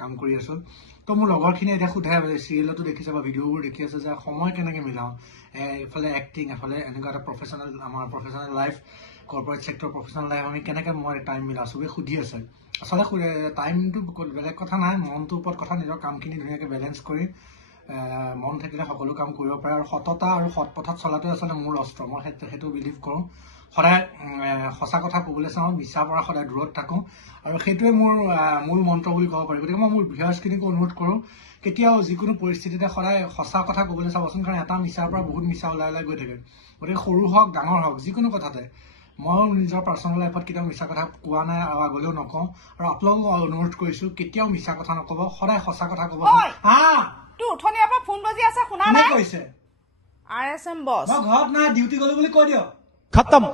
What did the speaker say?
কাম কৰি আছো তো মোৰ লগৰখিনিয়ে এতিয়া সোধে চিৰিয়েলতো দেখিছে বা ভিডিঅ'বোৰ দেখি আছে যে সময় কেনেকৈ মিলাওঁ এফালে এক্টিং এফালে এনেকুৱা এটা আমাৰ professional life corporate sector professional life আমি কেনেকৈ মই টাইম মিলাওঁ চবেই সুধি আছে আচলতে টাইমটো বেলেগ কথা নাই মনটোৰ ওপৰত কথা নিজৰ কামখিনি ধুনীয়াকৈ বেলেঞ্চ কৰি মন থাকিলে সকলো কাম কৰিব পাৰে আৰু সততা আৰু সৎ পথত চলাটোৱে আচলতে মোৰ অস্ত্ৰ মই সেইটো বিলিভ কৰোঁ সদায় সঁচা কথা ক'বলৈ চাওঁ মিছাৰ পৰা সদায় দূৰত থাকোঁ আৰু সেইটোৱে মোৰ মূল মন্ত্ৰ বুলি ক'ব পাৰি গতিকে মই মোৰ ভিউৱাৰ্ছখিনিকো অনুৰোধ কৰোঁ কেতিয়াও যিকোনো পৰিস্থিতিতে সদায় সঁচা কথা ক'বলৈ চাবচোন কাৰণ এটা মিছাৰ পৰা বহুত মিছা ওলাই গৈ থাকে গতিকে সৰু হওক ডাঙৰ হওক যিকোনো কথাতে মই নিজৰ পাৰ্চনেল লাইফত কেতিয়াও মিছা কথা কোৱা নাই আৰু আগলৈও নকওঁ আৰু আপোনালোকক অনুৰোধ কৰিছোঁ কেতিয়াও মিছা কথা নক'ব সদায় সঁচা কথা ক'ব তোৰ উঠনিৰ পৰা ফোন বাজি আছে শুনা নাই কৈছে RSM বছ মই ঘৰত নাই ডিউটি গ'লো বুলি কৈ দিয়ক खत्म।